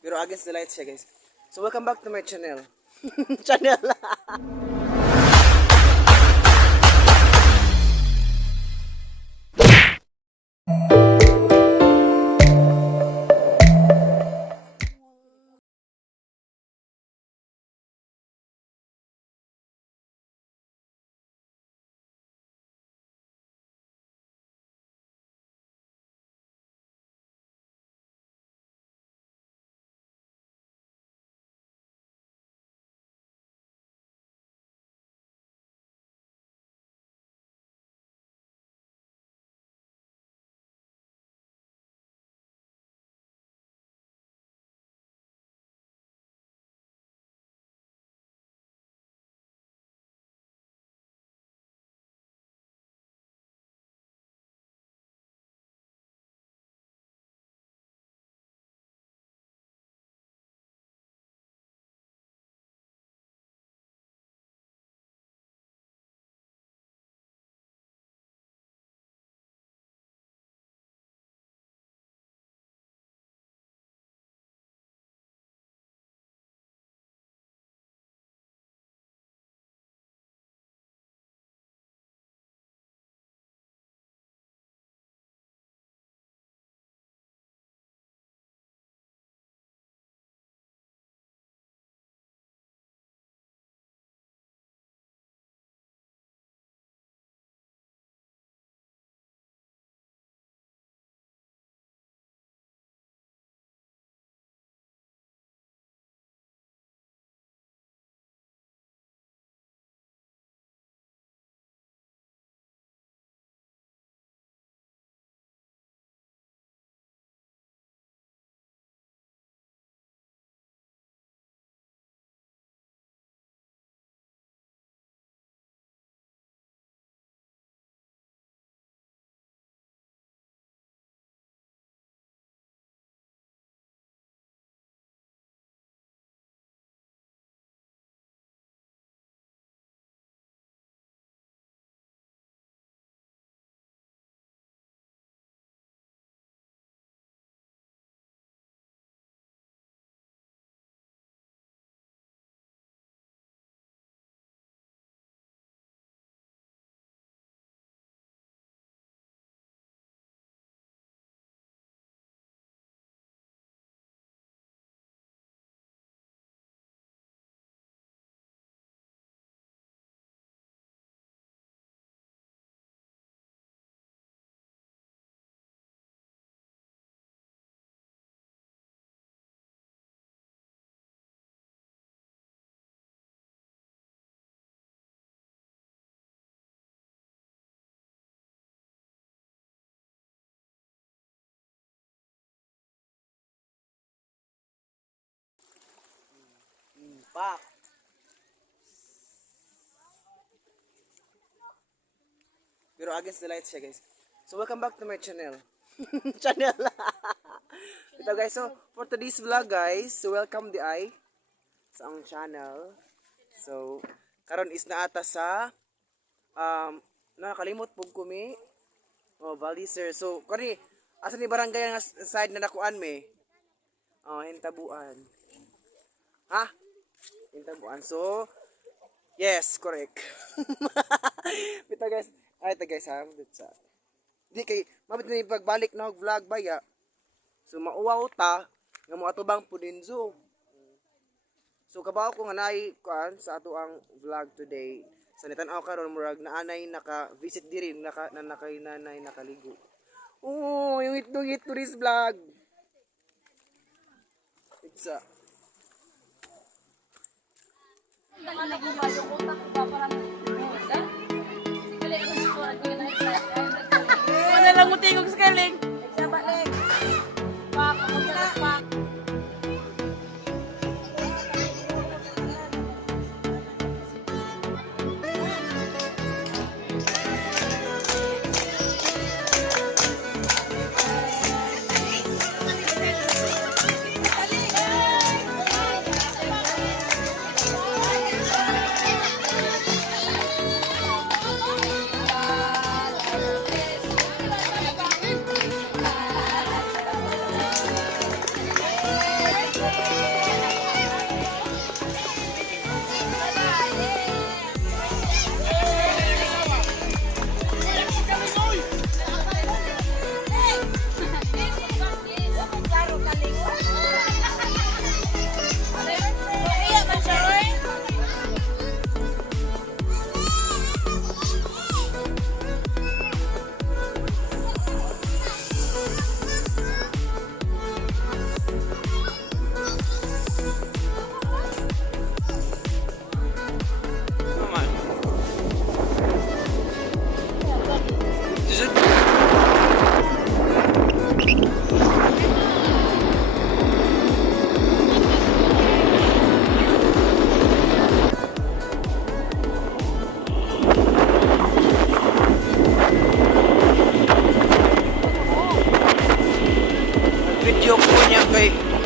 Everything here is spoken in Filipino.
Pero against the light siya guys. So welcome back to my channel. Channel. Pak. Pero against the light siya guys. So welcome back to my channel. Channel. Ito guys, so for today's vlog guys, so welcome the eye sa ang channel. So karon is naata sa nakalimot pug kumi. Oh, Valiser. So kani asa ni barangay nga side na nakuan me? Oh, Hintabuan. Ha? Hintabuan. So yes, correct. Ito guys, ay ito guys ha, sa di kay mabit na pagbalik na vlog ba ya. So mauwaw ta nga mo atubang pudinzo. So kabaw ko nga naay kuan sa ato ang vlog today. Sa nitan-aw karon murag naanay naka-visit diri nakay nanay nakaligo. Oh, yung itong tourist vlog. It's Wala lang mutingog sa kaling. Sa balik. Pak, pak. Okay.